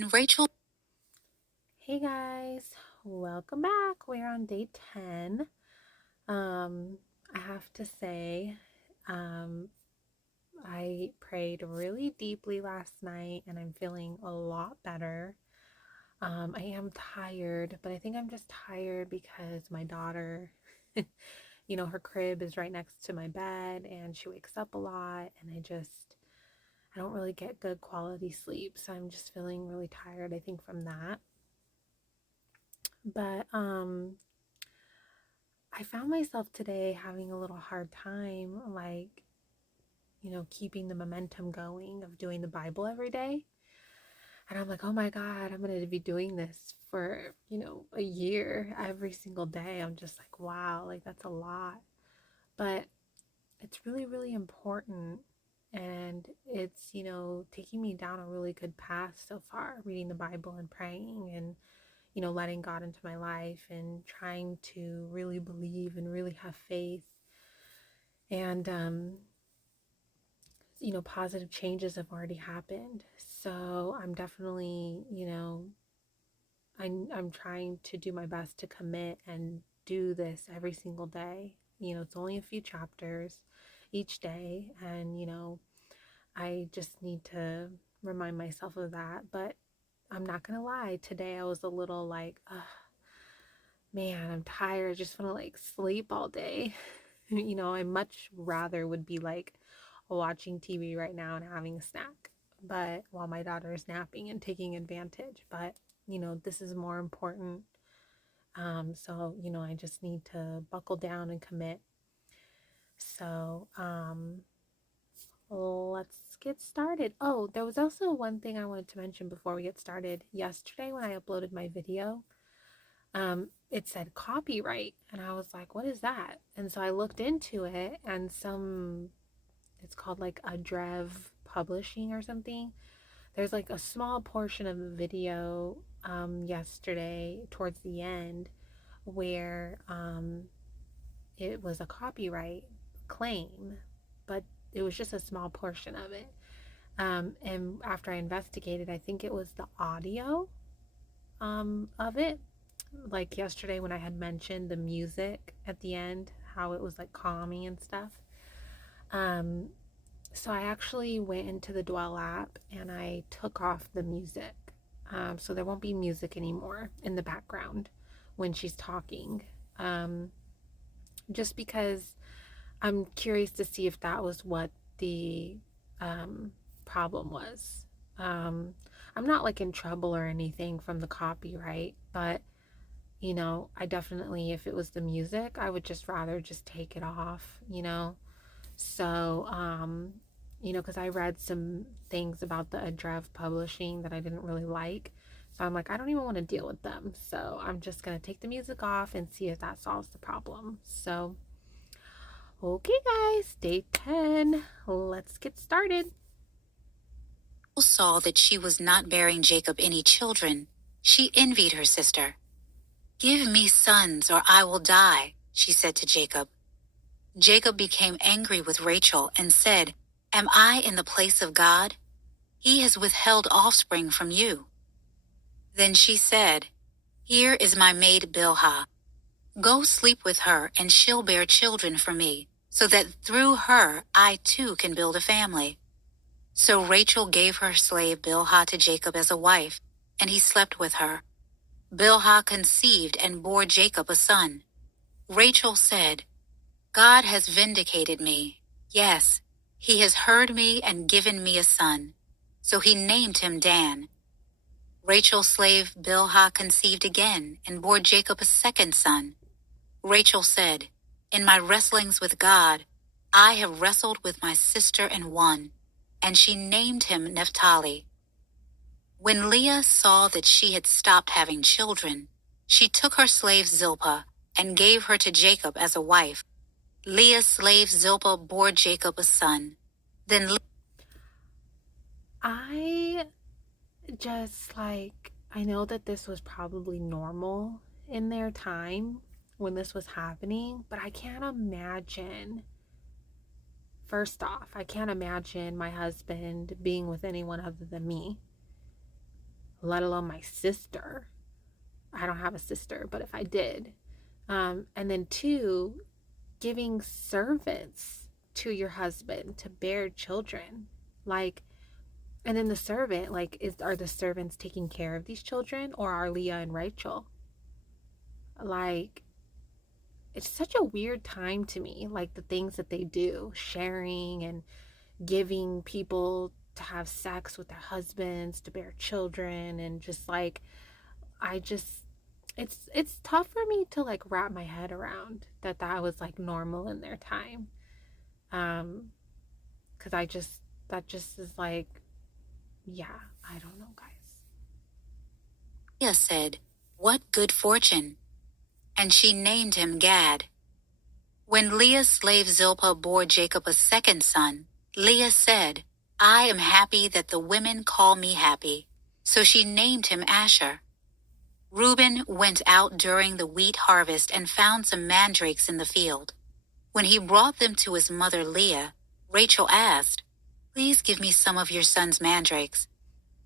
And Rachel. Hey guys, welcome back. We're on day 10. I have to say, um, I prayed really deeply last night and I'm feeling a lot better. I am tired, but I think I'm just tired because my daughter, her crib is right next to my bed and she wakes up a lot and I don't really get good quality sleep. So I'm just feeling really tired, I think, from that. But I found myself today having a little hard time, keeping the momentum going of doing the Bible every day. And I'm like, oh my God, I'm going to be doing this for, a year every single day. I'm just like, wow, like that's a lot. But it's really, really important. And it's, taking me down a really good path so far, reading the Bible and praying and, letting God into my life and trying to really believe and really have faith. And, positive changes have already happened. So I'm definitely, I'm trying to do my best to commit and do this every single day. It's only a few chapters each day. And, I just need to remind myself of that. But I'm not going to lie. Today I was a little like, man, I'm tired. I just want to like sleep all day. I much rather would be like watching TV right now and having a snack, but while my daughter is napping and taking advantage. But, this is more important. So, I just need to buckle down and commit. So, let's get started. Oh, there was also one thing I wanted to mention before we get started. Yesterday, when I uploaded my video, it said copyright, and I was like, what is that? And so I looked into it, and it's called like a Drev Publishing or something. There's like a small portion of the video yesterday towards the end where it was a copyright claim, but it was just a small portion of it. And after I investigated, I think it was the audio of it. Like yesterday when I had mentioned the music at the end, how it was like calming and stuff. Um, so I actually went into the Dwell app and I took off the music. So there won't be music anymore in the background when she's talking. Um, just because I'm curious to see if that was what the um, problem was. Um, I'm not like in trouble or anything from the copyright, but I definitely, if it was the music, I would just rather just take it off. So, because I read some things about the Adrev publishing that I didn't really like. So I'm like, I don't even want to deal with them. So I'm just going to take the music off and see if that solves the problem. So, okay, guys, day 10. Let's get started. Saw that she was not bearing Jacob any children, she envied her sister. Give me sons, or I will die, she said to Jacob. Jacob became angry with Rachel and said, Am I in the place of God? He has withheld offspring from you. Then she said, Here is my maid Bilhah. Go sleep with her, and she'll bear children for me, so that through her I too can build a family. So Rachel gave her slave Bilhah to Jacob as a wife, and he slept with her. Bilhah conceived and bore Jacob a son. Rachel said, God has vindicated me. Yes, he has heard me and given me a son. So he named him Dan. Rachel's slave Bilhah conceived again and bore Jacob a second son. Rachel said, In my wrestlings with God, I have wrestled with my sister and won. And she named him Naphtali. When Leah saw that she had stopped having children, she took her slave Zilpah and gave her to Jacob as a wife. Leah's slave Zilpah bore Jacob a son. Then I I know that this was probably normal in their time when this was happening, but I can't imagine. First off, I can't imagine my husband being with anyone other than me. let alone my sister. I don't have a sister, but if I did. And then two, giving servants to your husband to bear children. Like, and then the servant, like, are the servants taking care of these children, or are Leah and Rachel? Like, it's such a weird time to me, like the things that they do, sharing and giving people to have sex with their husbands, to bear children, and just like, I just, it's tough for me to like wrap my head around that was like normal in their time. Um, because that just is like, yeah, I don't know, guys. Leah said, "What good fortune!" And she named him Gad. When Leah's slave Zilpah bore Jacob a second son, Leah said, "I am happy that the women call me happy." So she named him Asher. Reuben went out during the wheat harvest and found some mandrakes in the field. When he brought them to his mother Leah, Rachel asked, "Please give me some of your son's mandrakes."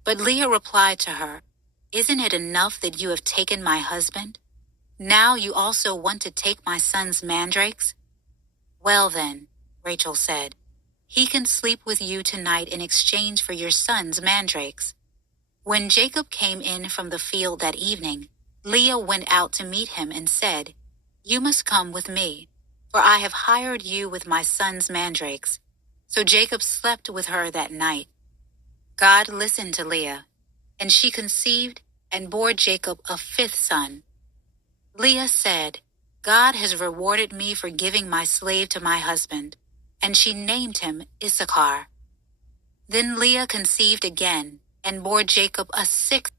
But Leah replied to her, "Isn't it enough that you have taken my husband? Now you also want to take my son's mandrakes?" "Well then," Rachel said, "he can sleep with you tonight in exchange for your son's mandrakes." When Jacob came in from the field that evening, Leah went out to meet him and said, "You must come with me, for I have hired you with my son's mandrakes." So Jacob slept with her that night. God listened to Leah, and she conceived and bore Jacob a fifth son. Leah said, "God has rewarded me for giving my slave to my husband," and she named him Issachar. Then Leah conceived again and bore Jacob a sixth.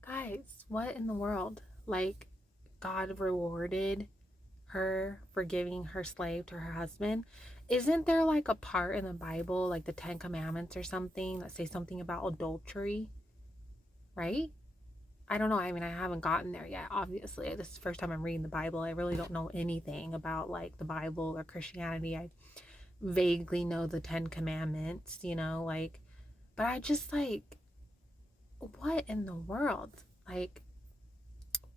Guys, what in the world? Like, God rewarded her for giving her slave to her husband. Isn't there like a part in the Bible, like the Ten Commandments or something, that say something about adultery, right? I don't know. I mean, I haven't gotten there yet, obviously. This is the first time I'm reading the Bible. I really don't know anything about like the Bible or Christianity. I vaguely know the Ten Commandments, like, but I just like, what in the world? Like,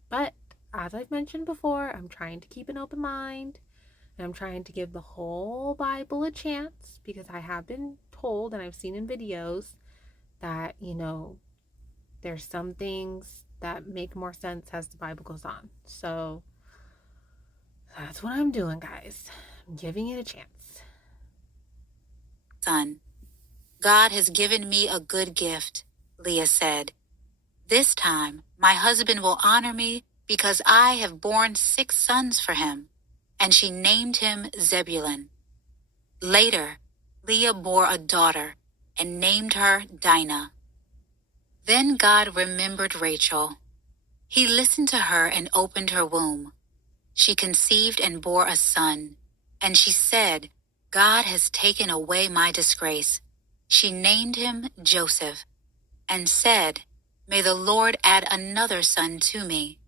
but as I've mentioned before, I'm trying to keep an open mind, and I'm trying to give the whole Bible a chance, because I have been told and I've seen in videos that, there's some things that make more sense as the Bible goes on. So that's what I'm doing, guys. I'm giving it a chance. Son, God has given me a good gift, Leah said. This time, my husband will honor me because I have borne 6 sons for him. And she named him Zebulun. Later, Leah bore a daughter and named her Dinah. Then God remembered Rachel. He listened to her and opened her womb. She conceived and bore a son. And she said, "God has taken away my disgrace." She named him Joseph and said, "May the Lord add another son to me."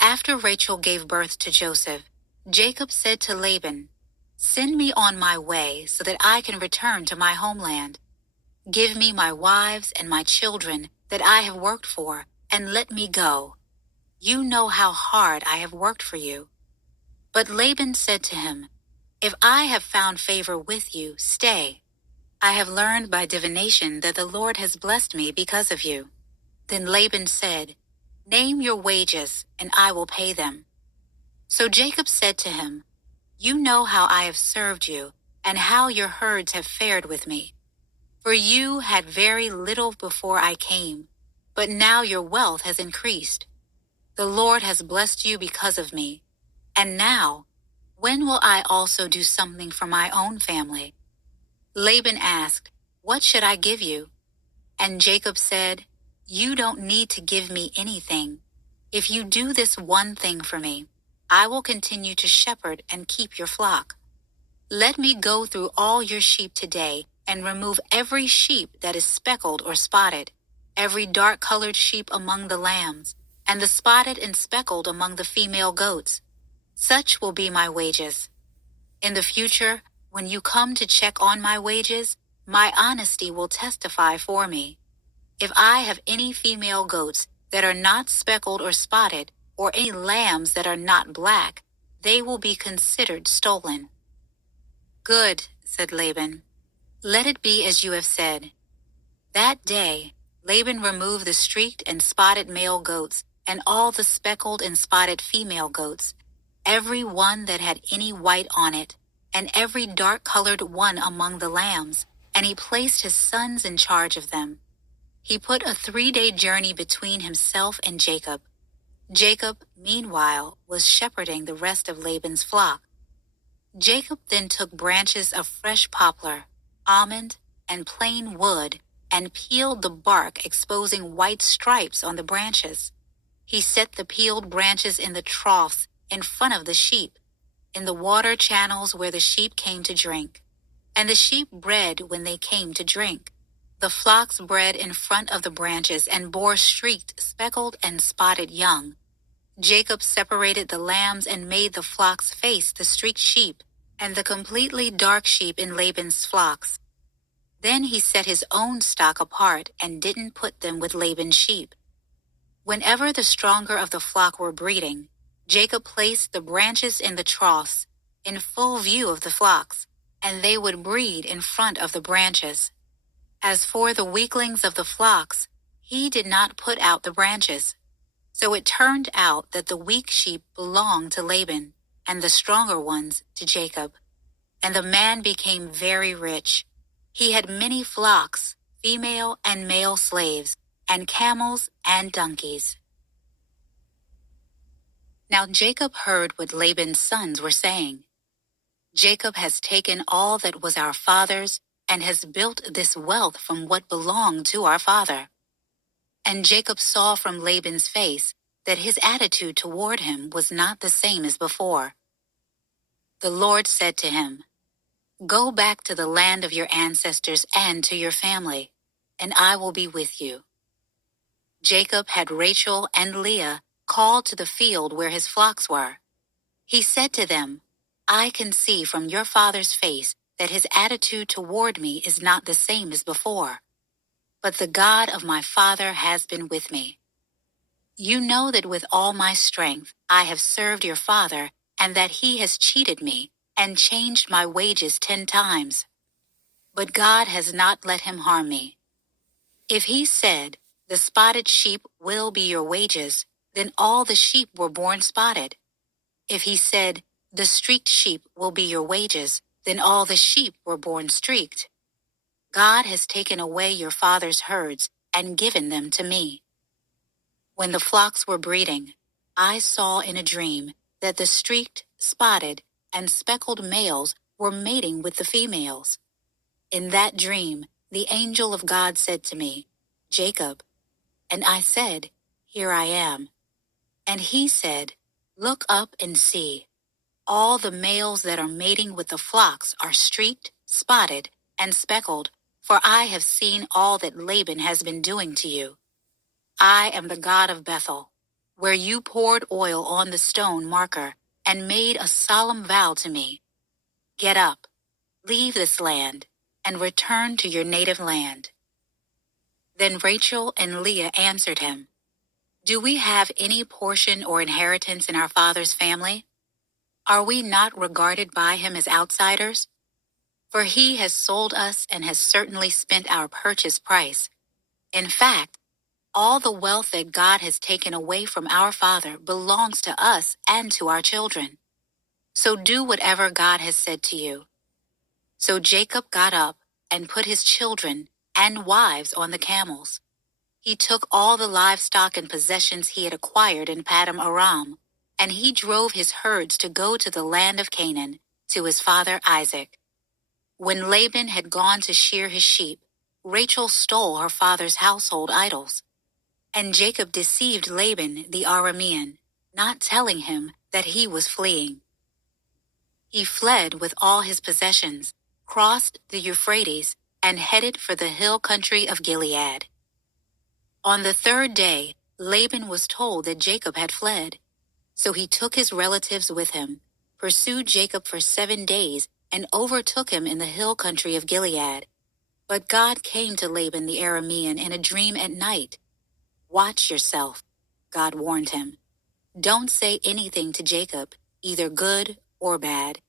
After Rachel gave birth to Joseph, Jacob said to Laban, "Send me on my way so that I can return to my homeland. Give me my wives and my children that I have worked for, and let me go. You know how hard I have worked for you." But Laban said to him, "If I have found favor with you, stay. I have learned by divination that the Lord has blessed me because of you." Then Laban said, "Name your wages, and I will pay them." So Jacob said to him, "You know how I have served you, and how your herds have fared with me. For you had very little before I came, but now your wealth has increased. The Lord has blessed you because of me. And now, when will I also do something for my own family?" Laban asked, "What should I give you?" And Jacob said, "You don't need to give me anything. If you do this one thing for me, I will continue to shepherd and keep your flock. Let me go through all your sheep today and remove every sheep that is speckled or spotted, every dark-colored sheep among the lambs, and the spotted and speckled among the female goats. Such will be my wages. In the future, when you come to check on my wages, my honesty will testify for me. If I have any female goats that are not speckled or spotted, or any lambs that are not black, they will be considered stolen." "Good," said Laban. "Let it be as you have said." That day, Laban removed the streaked and spotted male goats and all the speckled and spotted female goats, every one that had any white on it, and every dark-colored one among the lambs, and he placed his sons in charge of them. He put a 3-day journey between himself and Jacob. Jacob, meanwhile, was shepherding the rest of Laban's flock. Jacob then took branches of fresh poplar, almond, and plain wood, and peeled the bark, exposing white stripes on the branches. He set the peeled branches in the troughs in front of the sheep, in the water channels where the sheep came to drink. And the sheep bred when they came to drink. The flocks bred in front of the branches and bore streaked, speckled, and spotted young. Jacob separated the lambs and made the flocks face the streaked sheep, and the completely dark sheep in Laban's flocks. Then he set his own stock apart and didn't put them with Laban's sheep. Whenever the stronger of the flock were breeding, Jacob placed the branches in the troughs, in full view of the flocks, and they would breed in front of the branches. As for the weaklings of the flocks, he did not put out the branches. So it turned out that the weak sheep belonged to Laban, and the stronger ones to Jacob. And the man became very rich. He had many flocks, female and male slaves, and camels and donkeys. Now Jacob heard what Laban's sons were saying. "Jacob has taken all that was our father's, and has built this wealth from what belonged to our father." And Jacob saw from Laban's face that his attitude toward him was not the same as before. The Lord said to him, "Go back to the land of your ancestors and to your family, and I will be with you." Jacob had Rachel and Leah called to the field where his flocks were. He said to them, "I can see from your father's face that his attitude toward me is not the same as before. But the God of my father has been with me. You know that with all my strength I have served your father, and that he has cheated me and changed my wages 10 times. But God has not let him harm me. If he said, 'The spotted sheep will be your wages,' then all the sheep were born spotted. If he said, 'The streaked sheep will be your wages,' then all the sheep were born streaked. God has taken away your father's herds and given them to me." When the flocks were breeding, I saw in a dream that the streaked, spotted, and speckled males were mating with the females. In that dream, the angel of God said to me, "Jacob." And I said, "Here I am." And he said, "Look up and see. All the males that are mating with the flocks are streaked, spotted, and speckled, for I have seen all that Laban has been doing to you. I am the God of Bethel, where you poured oil on the stone marker and made a solemn vow to me. Get up, leave this land, and return to your native land." Then Rachel and Leah answered him, "Do we have any portion or inheritance in our father's family? Are we not regarded by him as outsiders? For he has sold us and has certainly spent our purchase price. In fact, all the wealth that God has taken away from our father belongs to us and to our children. So do whatever God has said to you." So Jacob got up and put his children and wives on the camels. He took all the livestock and possessions he had acquired in Paddan Aram, and he drove his herds to go to the land of Canaan, to his father Isaac. When Laban had gone to shear his sheep, Rachel stole her father's household idols. And Jacob deceived Laban the Aramean, not telling him that he was fleeing. He fled with all his possessions, crossed the Euphrates, and headed for the hill country of Gilead. On the 3rd day, Laban was told that Jacob had fled. So he took his relatives with him, pursued Jacob for 7 days, and overtook him in the hill country of Gilead. But God came to Laban the Aramean in a dream at night. Watch yourself, God warned him. Don't say anything to Jacob, either good or bad.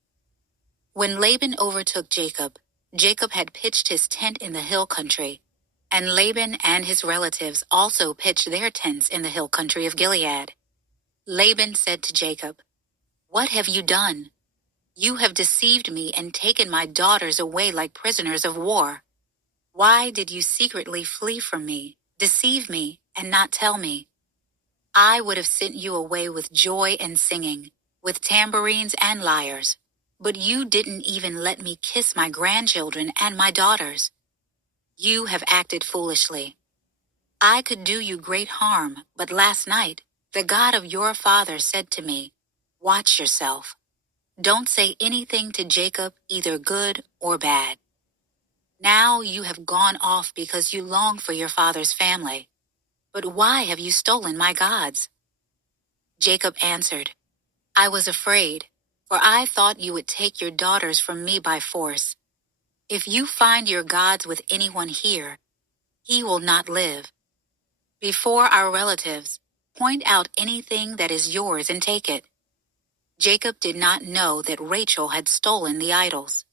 When Laban overtook Jacob, Jacob had pitched his tent in the hill country, and Laban and his relatives also pitched their tents in the hill country of Gilead. Laban said to Jacob, "What have you done? You have deceived me and taken my daughters away like prisoners of war. Why did you secretly flee from me, deceive me, and not tell me? I would have sent you away with joy and singing, with tambourines and lyres. But you didn't even let me kiss my grandchildren and my daughters. You have acted foolishly. I could do you great harm, but last night, the God of your father said to me, 'Watch yourself. Don't say anything to Jacob, either good or bad.' Now you have gone off because you long for your father's family. But why have you stolen my gods?" Jacob answered, "I was afraid, for I thought you would take your daughters from me by force. If you find your gods with anyone here, he will not live. Before our relatives, point out anything that is yours and take it." Jacob did not know that Rachel had stolen the idols.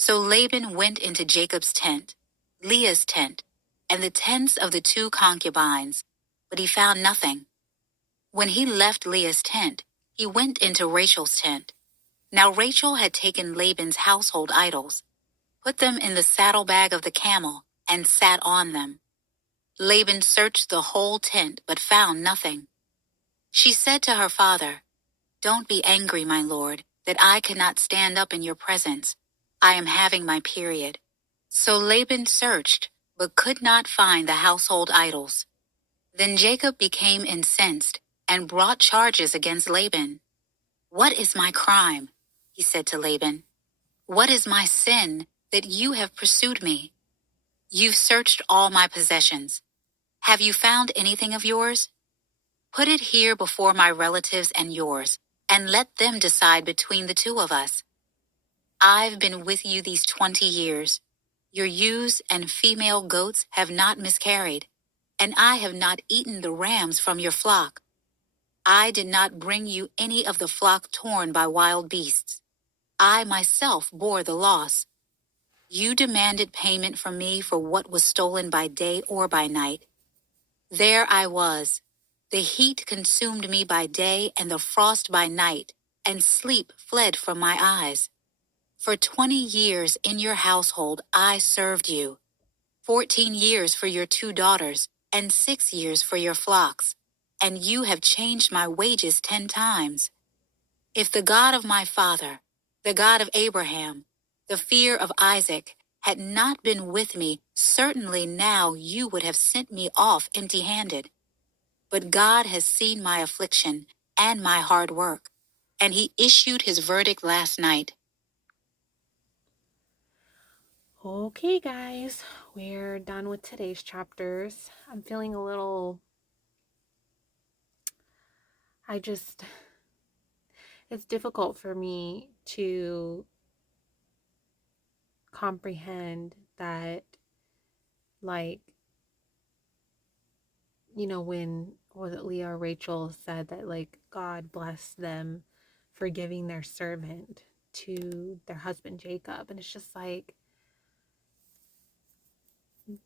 So Laban went into Jacob's tent, Leah's tent, and the tents of the two concubines, but he found nothing. When he left Leah's tent, he went into Rachel's tent. Now Rachel had taken Laban's household idols, put them in the saddlebag of the camel, and sat on them. Laban searched the whole tent but found nothing. She said to her father, "Don't be angry, my lord, that I cannot stand up in your presence. I am having my period." So Laban searched, but could not find the household idols. Then Jacob became incensed and brought charges against Laban. "What is my crime?" he said to Laban. "What is my sin that you have pursued me? You've searched all my possessions. Have you found anything of yours? Put it here before my relatives and yours, and let them decide between the two of us. I've been with you these 20 years. Your ewes and female goats have not miscarried, and I have not eaten the rams from your flock. I did not bring you any of the flock torn by wild beasts. I myself bore the loss. You demanded payment from me for what was stolen by day or by night. There I was. The heat consumed me by day and the frost by night, and sleep fled from my eyes. For 20 years in your household I served you, 14 years for your 2 daughters, and 6 years for your flocks, and you have changed my wages 10 times. If the God of my father, the God of Abraham, the fear of Isaac, had not been with me, certainly now you would have sent me off empty-handed. But God has seen my affliction and my hard work, and he issued his verdict last night." Okay, guys, we're done with today's chapters. I'm feeling a little, I just, it's difficult for me to comprehend that, like, when was it Leah or Rachel said that, like, God blessed them for giving their servant to their husband Jacob. And it's just like,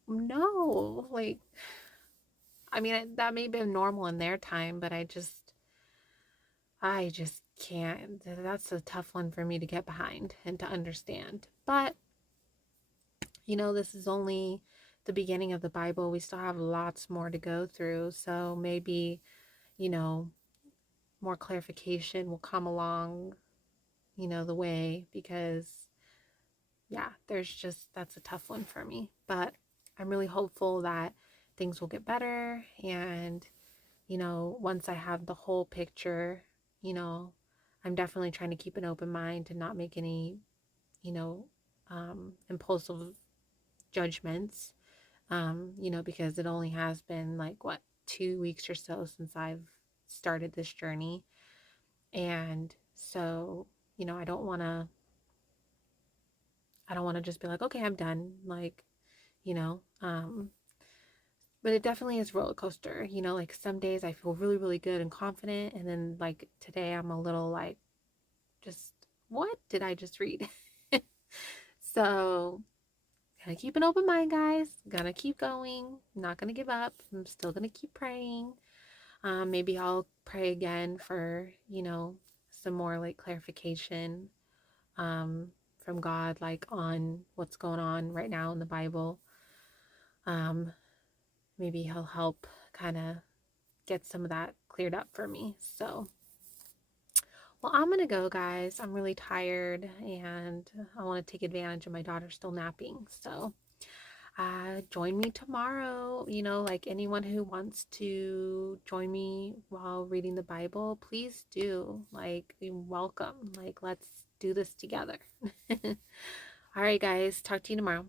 no, like, I mean, that may have been normal in their time, but I just can't. That's a tough one for me to get behind and to understand. But, this is only the beginning of the Bible. We still have lots more to go through. So maybe, you know, more clarification will come along, the way, because, yeah, that's a tough one for me. But I'm really hopeful that things will get better. And, once I have the whole picture, you know, I'm definitely trying to keep an open mind and not make any, you know, impulsive judgments, because it only has been like, what, 2 weeks or so since I've started this journey. And so, I don't want to just be like, okay, I'm done. Like, you know. But it definitely is roller coaster, like some days I feel really, really good and confident. And then like today I'm a little like, just what did I just read? So gonna keep an open mind, guys. Gonna keep going. Not gonna give up. I'm still gonna keep praying. Maybe I'll pray again for, some more like clarification um, from God, like on what's going on right now in the Bible. Um, Maybe He'll help kind of get some of that cleared up for me. So, well, I'm gonna go, guys. I'm really tired and I want to take advantage of my daughter still napping. So, join me tomorrow. Like anyone who wants to join me while reading the Bible, please do. Like, you're welcome. Like, let's do this together. All right, guys. Talk to you tomorrow.